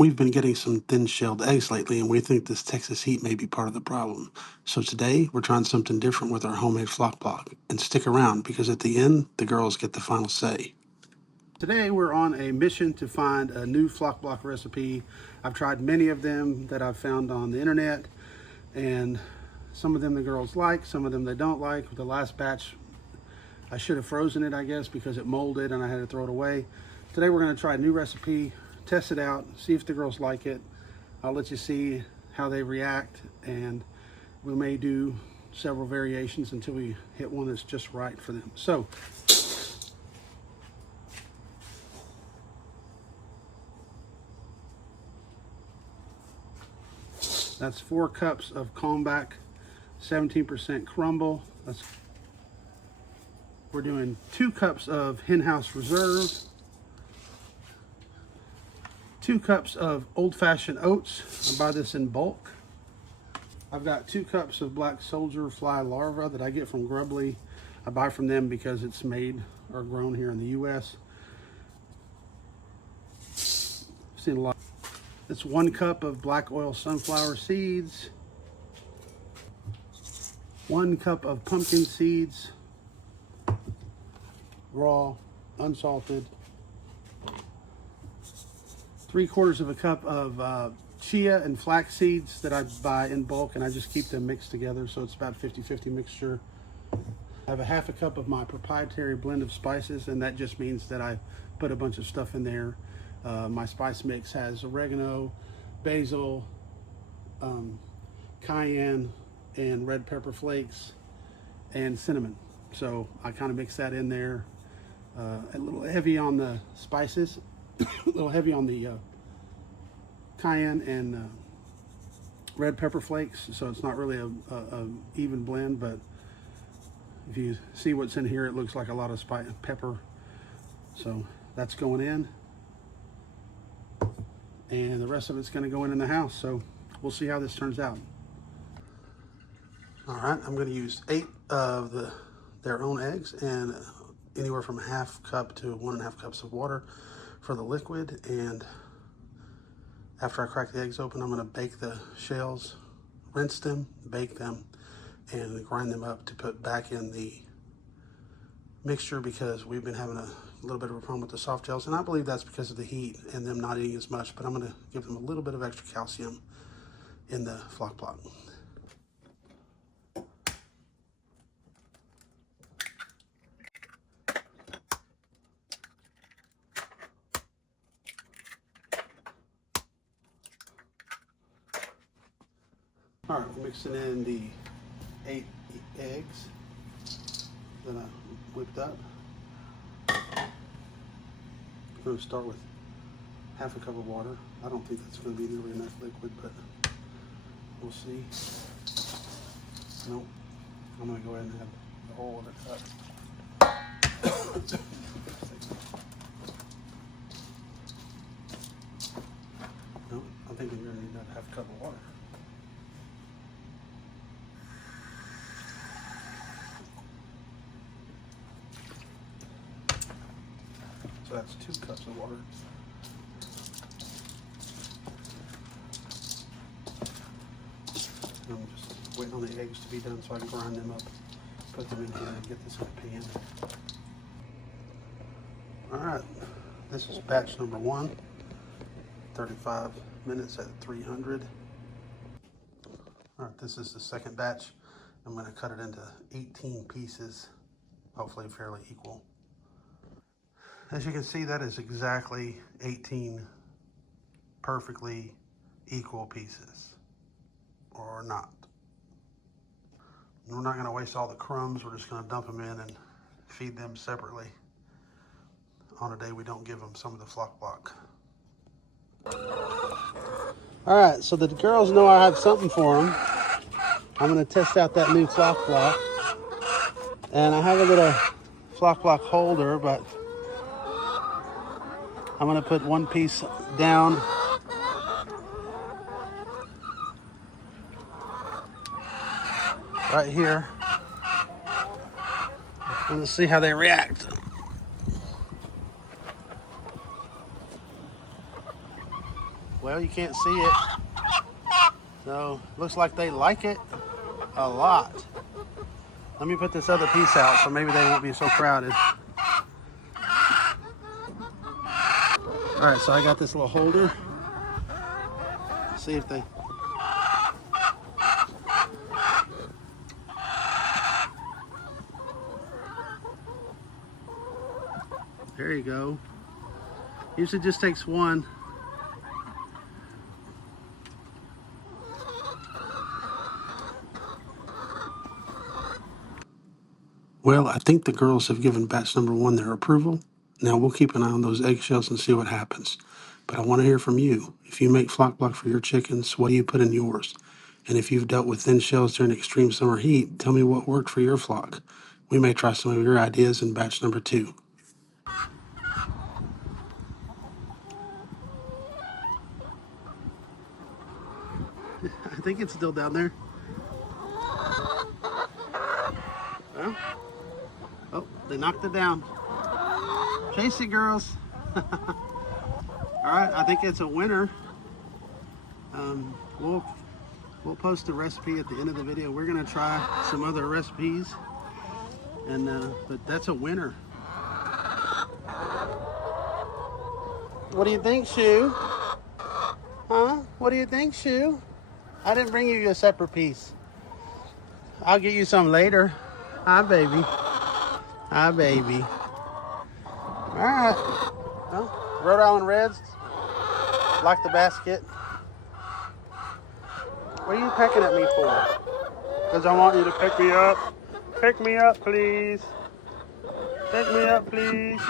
We've been getting some thin-shelled eggs lately, and we think this Texas heat may be part of the problem. So today, we're trying something different with our homemade flock block. And stick around, because at the end, the girls get the final say. Today, we're on a mission to find a new flock block recipe. I've tried many of them that I've found on the internet, and some of them the girls like, some of them they don't like. The last batch, I should have frozen it, I guess, because it molded and I had to throw it away. Today, we're going to try a new recipe, test it out, see if the girls like it. I'll let you see how they react, and we may do several variations until we hit one that's just right for them. So that's 4 cups of Comback 17% crumble. We're doing 2 cups of Hen House Reserve, 2 cups of old-fashioned oats. I buy this in bulk. I've got 2 cups of black soldier fly larvae that I get from Grubly. I buy from them because it's made or grown here in the U.S. I've seen a lot. It's 1 cup of black oil sunflower seeds, 1 cup of pumpkin seeds, raw, unsalted, 3/4 of a cup of chia and flax seeds that I buy in bulk, and I just keep them mixed together, so it's about 50-50 mixture. I have a 1/2 cup of my proprietary blend of spices, and that just means that I put a bunch of stuff in there. My spice mix has oregano, basil, cayenne, and red pepper flakes, and cinnamon. So I kind of mix that in there. A little heavy on the spices, a little heavy on the cayenne and red pepper flakes, so it's not really a even blend, but if you see what's in here, it looks like a lot of pepper. So that's going in, and the rest of it's going to go in the house. So we'll see how this turns out. All right, I'm going to use 8 of their own eggs, and anywhere from 1/2 cup to 1.5 cups of water for the liquid. And after I crack the eggs open, I'm going to bake the shells, rinse them, bake them, and grind them up to put back in the mixture, because we've been having a little bit of a problem with the soft gels, and I believe that's because of the heat and them not eating as much, but I'm going to give them a little bit of extra calcium in the flock block. All right, we're mixing in the 8 eggs that I whipped up. I'm going to start with 1/2 cup of water. I don't think that's going to be nearly enough liquid, but we'll see. Nope. I'm going to go ahead and have the whole other cup. Nope, I think we're going to need that 1/2 cup of water. So that's 2 cups of water. I'm just waiting on the eggs to be done so I can grind them up, put them in here, and get this in a pan. All right, this is batch number 1, 35 minutes at 300. All right, this is the second batch. I'm going to cut it into 18 pieces, hopefully fairly equal. As you can see, that is exactly 18 perfectly equal pieces, or not. And we're not going to waste all the crumbs. We're just going to dump them in and feed them separately on a day we don't give them some of the flock block. All right, so the girls know I have something for them. I'm going to test out that new flock block. And I have a little flock block holder, but I'm going to put 1 piece down right here. And let's see how they react. Well, you can't see it. So, looks like they like it a lot. Let me put this other piece out so maybe they won't be so crowded. All right, so I got this little holder. See if they... There you go. Usually just takes one. Well, I think the girls have given batch number 1 their approval. Now we'll keep an eye on those eggshells and see what happens. But I want to hear from you. If you make flock block for your chickens, what do you put in yours? And if you've dealt with thin shells during extreme summer heat, tell me what worked for your flock. We may try some of your ideas in batch number 2. I think it's still down there. Well, oh, they knocked it down. Chase it, girls. All right, I think it's a winner. We'll post a recipe at the end of the video. We're gonna try some other recipes, and but that's a winner. What do you think, Sue? Huh? What do you think, Sue? I didn't bring you a separate piece. I'll get you some later. Hi, baby. Hi, baby. All right. Well, Rhode Island Reds like the basket. What are you pecking at me for? Because I want you to pick me up. Pick me up, please. Pick me up, please.